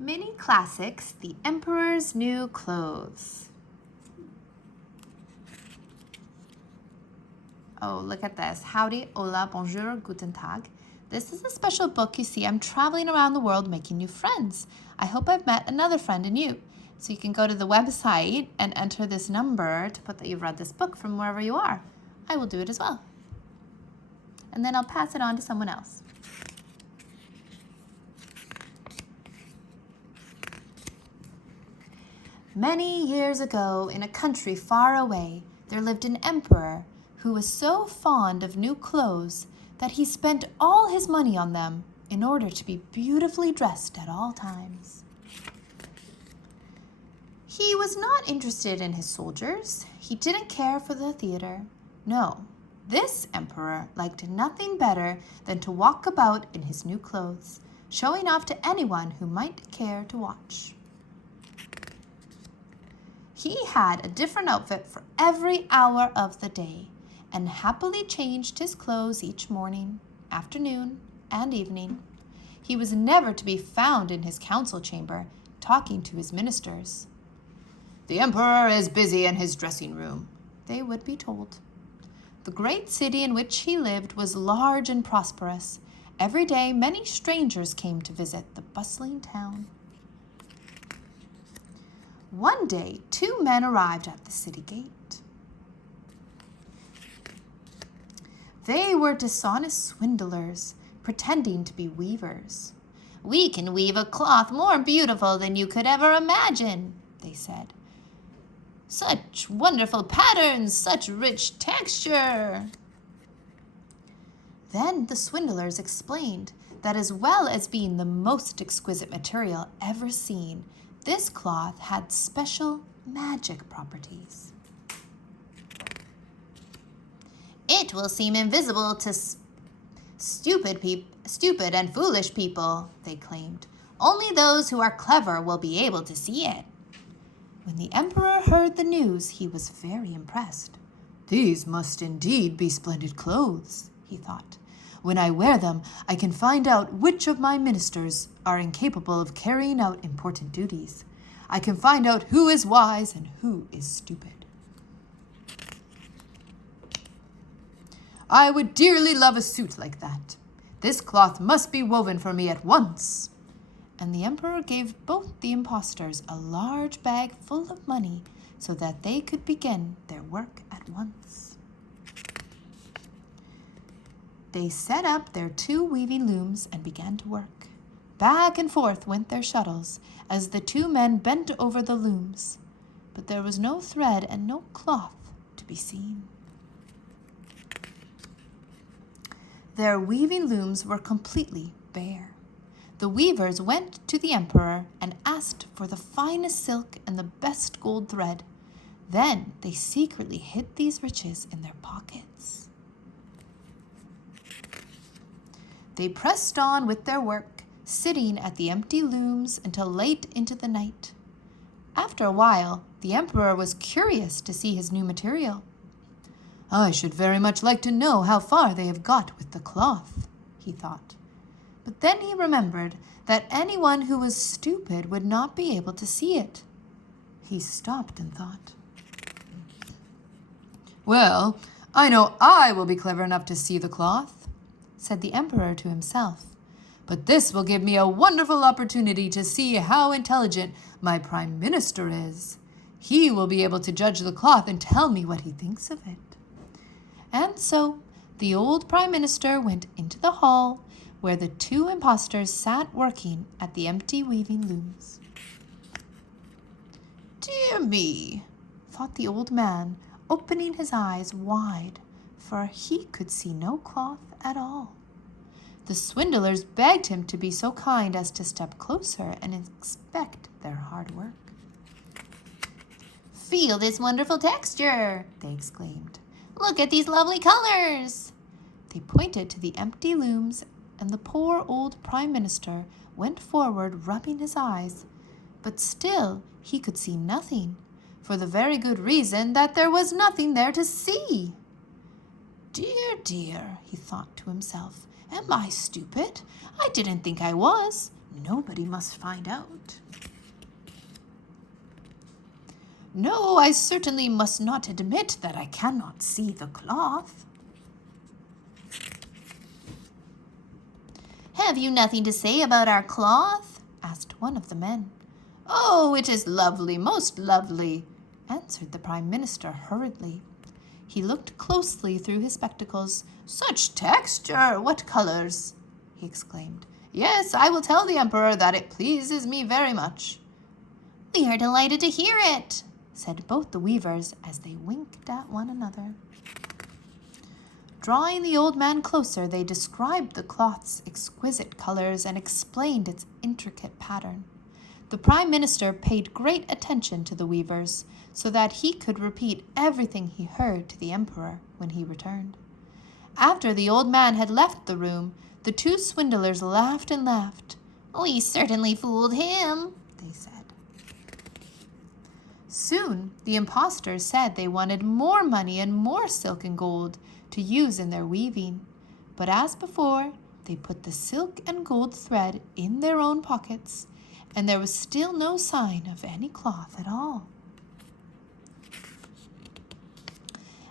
Mini Classics, The Emperor's New Clothes. Oh, look at this. Howdy, hola, bonjour, guten tag. This is a special book. You see, I'm traveling around the world making new friends. I hope I've met another friend in you. So you can go to the website and enter this number to put that you've read this book from wherever you are. I will do it as well. And then I'll pass it on to someone else. Many years ago, in a country far away, there lived an emperor who was so fond of new clothes that he spent all his money on them in order to be beautifully dressed at all times. He was not interested in his soldiers. He didn't care for the theater. No, this emperor liked nothing better than to walk about in his new clothes, showing off to anyone who might care to watch. He had a different outfit for every hour of the day and happily changed his clothes each morning, afternoon, and evening. He was never to be found in his council chamber talking to his ministers. "The emperor is busy in his dressing room," they would be told. The great city in which he lived was large and prosperous. Every day, many strangers came to visit the bustling town. One day, two men arrived at the city gate. They were dishonest swindlers, pretending to be weavers. "We can weave a cloth more beautiful than you could ever imagine," they said. "Such wonderful patterns, such rich texture." Then the swindlers explained that as well as being the most exquisite material ever seen, this cloth had special magic properties. "It will seem invisible to stupid and foolish people," they claimed. "Only those who are clever will be able to see it." When the emperor heard the news, he was very impressed. "These must indeed be splendid clothes," he thought. "When I wear them, I can find out which of my ministers are incapable of carrying out important duties. I can find out who is wise and who is stupid. I would dearly love a suit like that. This cloth must be woven for me at once." And the emperor gave both the impostors a large bag full of money so that they could begin their work at once. They set up their two weaving looms and began to work. Back and forth went their shuttles as the two men bent over the looms, but there was no thread and no cloth to be seen. Their weaving looms were completely bare. The weavers went to the emperor and asked for the finest silk and the best gold thread. Then they secretly hid these riches in their pockets. They pressed on with their work, sitting at the empty looms until late into the night. After a while, the emperor was curious to see his new material. "I should very much like to know how far they have got with the cloth," he thought. But then he remembered that anyone who was stupid would not be able to see it. He stopped and thought, "Well, I know I will be clever enough to see the cloth," said the emperor to himself. "But this will give me a wonderful opportunity to see how intelligent my prime minister is. He will be able to judge the cloth and tell me what he thinks of it." And so the old prime minister went into the hall where the two impostors sat working at the empty weaving looms. "Dear me," thought the old man, opening his eyes wide, for he could see no cloth at all. The swindlers begged him to be so kind as to step closer and inspect their hard work. "Feel this wonderful texture," they exclaimed. "Look at these lovely colors." They pointed to the empty looms, and the poor old prime minister went forward rubbing his eyes, but still he could see nothing, for the very good reason that there was nothing there to see. Dear, he thought to himself, "am I stupid? I didn't think I was. Nobody must find out. No, I certainly must not admit that I cannot see the cloth. Have you nothing to say about our cloth? Asked one of the men. Oh, it is lovely, most lovely, answered the Prime Minister hurriedly. He looked closely through his spectacles. Such texture! What colors! He exclaimed. Yes, I will tell the Emperor that it pleases me very much. We are delighted to hear it, said both the weavers as they winked at one another. Drawing the old man closer, they described the cloth's exquisite colors and explained its intricate pattern. The Prime Minister paid great attention to the weavers, so that he could repeat everything he heard to the Emperor when he returned. After the old man had left the room, the two swindlers laughed and laughed. We certainly fooled him, they said. Soon the impostors said they wanted more money and more silk and gold to use in their weaving, but as before, they put the silk and gold thread in their own pockets, and there was still no sign of any cloth at all.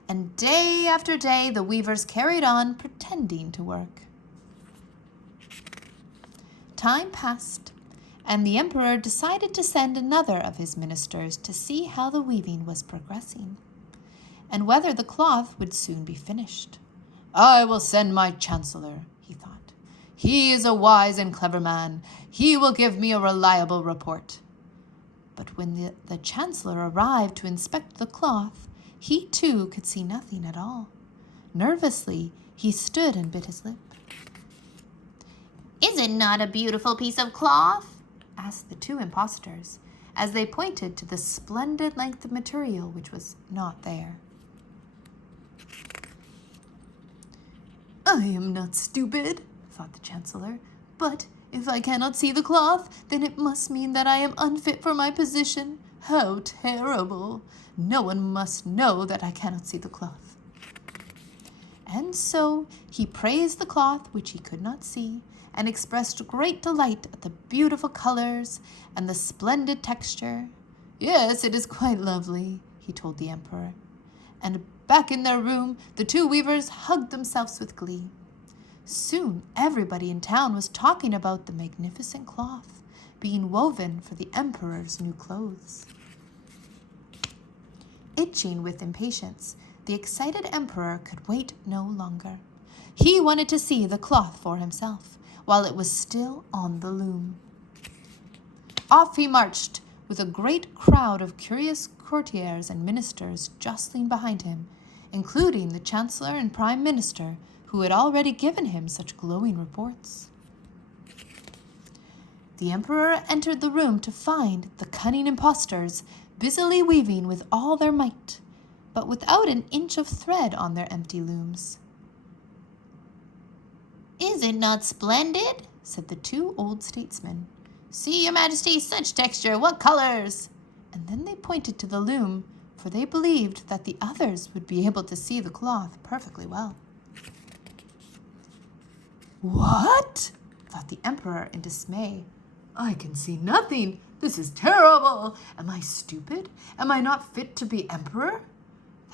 And day after day, the weavers carried on pretending to work. Time passed, and the Emperor decided to send another of his ministers to see how the weaving was progressing, and whether the cloth would soon be finished. I will send my chancellor, he thought. He is a wise and clever man. He will give me a reliable report. But when the chancellor arrived to inspect the cloth, he too could see nothing at all. Nervously, he stood and bit his lip. Is it not a beautiful piece of cloth? Asked the two impostors, as they pointed to the splendid length of material which was not there. I am not stupid, thought the chancellor, but if I cannot see the cloth, then it must mean that I am unfit for my position. How terrible! No one must know that I cannot see the cloth. And so he praised the cloth which he could not see, and expressed great delight at the beautiful colors and the splendid texture. Yes, it is quite lovely, he told the Emperor. And back in their room, the two weavers hugged themselves with glee. Soon everybody in town was talking about the magnificent cloth being woven for the Emperor's new clothes. Itching with impatience, the excited Emperor could wait no longer. He wanted to see the cloth for himself, while it was still on the loom. Off he marched, with a great crowd of curious courtiers and ministers jostling behind him, including the Chancellor and Prime Minister, who had already given him such glowing reports. The Emperor entered the room to find the cunning impostors busily weaving with all their might, but without an inch of thread on their empty looms. Is it not splendid? Said the two old statesmen. See, Your Majesty, such texture, what colors! And then they pointed to the loom, for they believed that the others would be able to see the cloth perfectly well. What? Thought the Emperor in dismay. I can see nothing. This is terrible. Am I stupid? Am I not fit to be Emperor?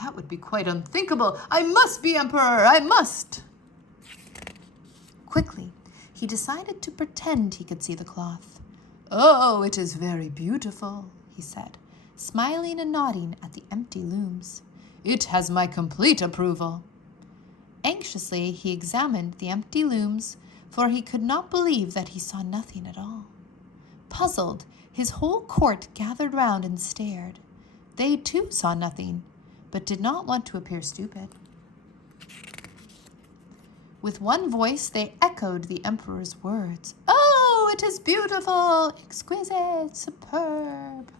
That would be quite unthinkable. I must be Emperor. I must. Quickly, he decided to pretend he could see the cloth. Oh, it is very beautiful, he said, smiling and nodding at the empty looms. It has my complete approval. Anxiously, he examined the empty looms, for he could not believe that he saw nothing at all. Puzzled, his whole court gathered round and stared. They too saw nothing, but did not want to appear stupid. With one voice, they echoed the Emperor's words. Oh, it is beautiful, exquisite, superb.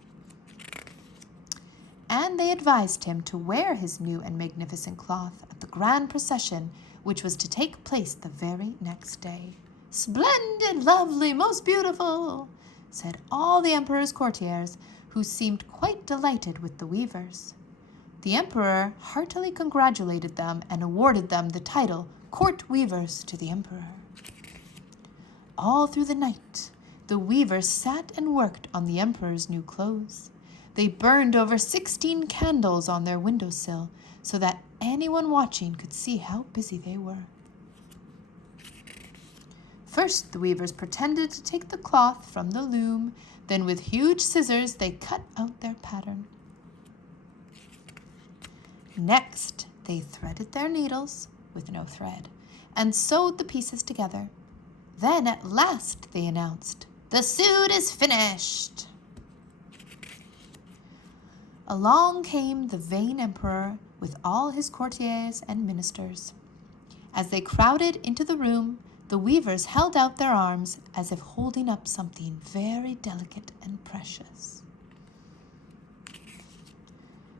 And they advised him to wear his new and magnificent cloth at the grand procession which was to take place the very next day. Splendid, lovely, most beautiful, said all the Emperor's courtiers, who seemed quite delighted with the weavers. The Emperor heartily congratulated them and awarded them the title Court Weavers to the Emperor. All through the night, the weavers sat and worked on the emperor's new clothes. They burned over 16 candles on their windowsill so that anyone watching could see how busy they were. First, the weavers pretended to take the cloth from the loom. Then with huge scissors, they cut out their pattern. Next, they threaded their needles with no thread and sewed the pieces together. Then at last they announced, "The suit is finished." Along came the vain emperor with all his courtiers and ministers. As they crowded into the room, the weavers held out their arms as if holding up something very delicate and precious.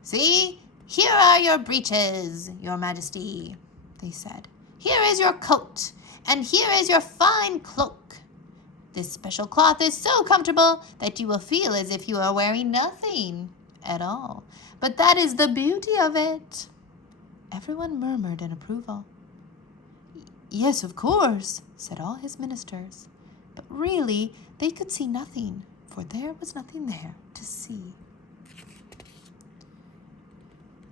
"See, here are your breeches, your majesty," they said. "Here is your coat, and here is your fine cloak. This special cloth is so comfortable that you will feel as if you are wearing nothing at all. But that is the beauty of it." Everyone murmured in approval. "Yes, of course," said all his ministers. But really, they could see nothing, for there was nothing there to see.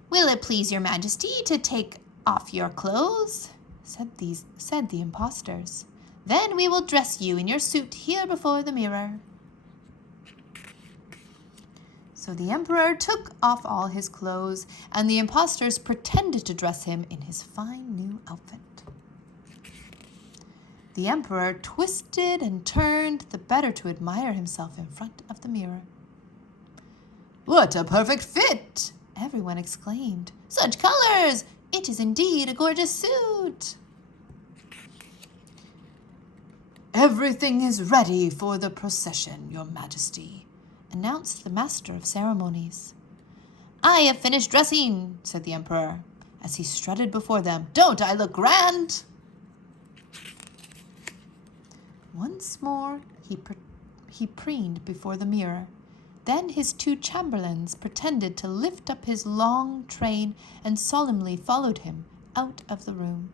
"Will it please your majesty to take off your clothes?" said the impostors. "Then we will dress you in your suit here before the mirror." So the emperor took off all his clothes, and the impostors pretended to dress him in his fine new outfit. The emperor twisted and turned the better to admire himself in front of the mirror. "What a perfect fit!" everyone exclaimed. "Such colors! It is indeed a gorgeous suit." "Everything is ready for the procession, your majesty," announced the master of ceremonies. "I have finished dressing," said the emperor, as he strutted before them. "Don't I look grand?" Once more he preened before the mirror. Then his two chamberlains pretended to lift up his long train and solemnly followed him out of the room.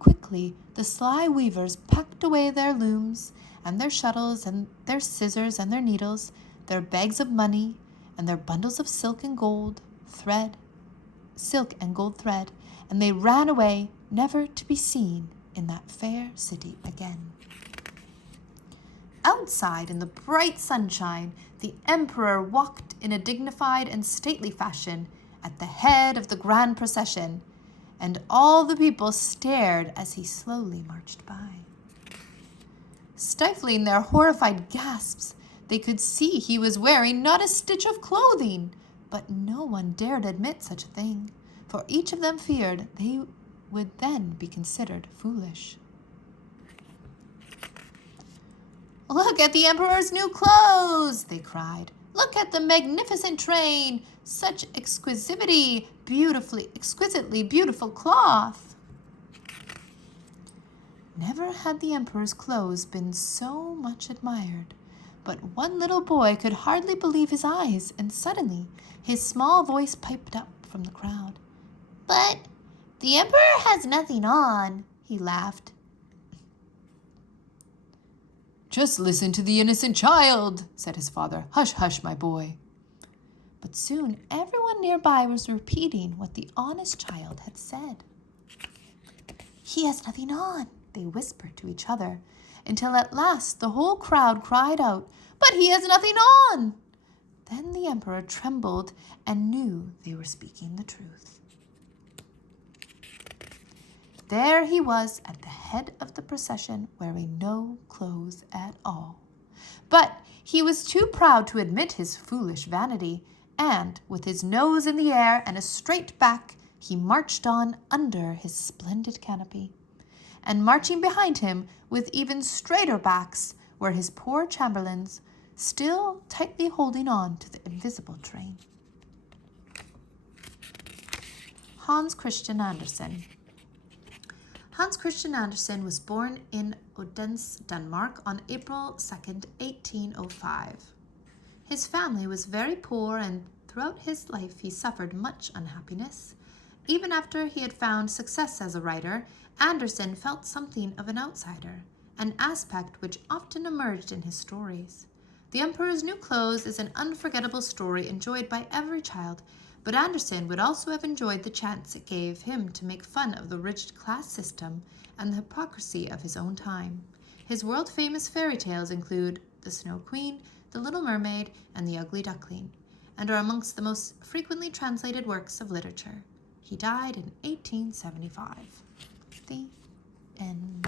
Quickly, the sly weavers packed away their looms and their shuttles and their scissors and their needles, their bags of money and their bundles of silk and gold thread, and they ran away, never to be seen in that fair city again. Outside, in the bright sunshine, the emperor walked in a dignified and stately fashion at the head of the grand procession, and all the people stared as he slowly marched by. Stifling their horrified gasps, they could see he was wearing not a stitch of clothing, but no one dared admit such a thing, for each of them feared they would then be considered foolish. "Look at the emperor's new clothes," they cried. "Look at the magnificent train, such exquisitely beautiful cloth." Never had the emperor's clothes been so much admired, but one little boy could hardly believe his eyes, and suddenly his small voice piped up from the crowd. "But the emperor has nothing on," he laughed. "Just listen to the innocent child," said his father. "Hush, hush, my boy." But soon everyone nearby was repeating what the honest child had said. "He has nothing on," they whispered to each other, until at last the whole crowd cried out, "But he has nothing on!" Then the emperor trembled and knew they were speaking the truth. There he was at the head of the procession, wearing no clothes at all. But he was too proud to admit his foolish vanity, and with his nose in the air and a straight back, he marched on under his splendid canopy. And marching behind him, with even straighter backs, were his poor chamberlains, still tightly holding on to the invisible train. Hans Christian Andersen. Hans Christian Andersen was born in Odense, Denmark on April 2nd, 1805. His family was very poor, and throughout his life he suffered much unhappiness. Even after he had found success as a writer, Andersen felt something of an outsider, an aspect which often emerged in his stories. The Emperor's New Clothes is an unforgettable story enjoyed by every child, but Andersen would also have enjoyed the chance it gave him to make fun of the rigid class system and the hypocrisy of his own time. His world-famous fairy tales include The Snow Queen, The Little Mermaid, and The Ugly Duckling, and are amongst the most frequently translated works of literature. He died in 1875. The end.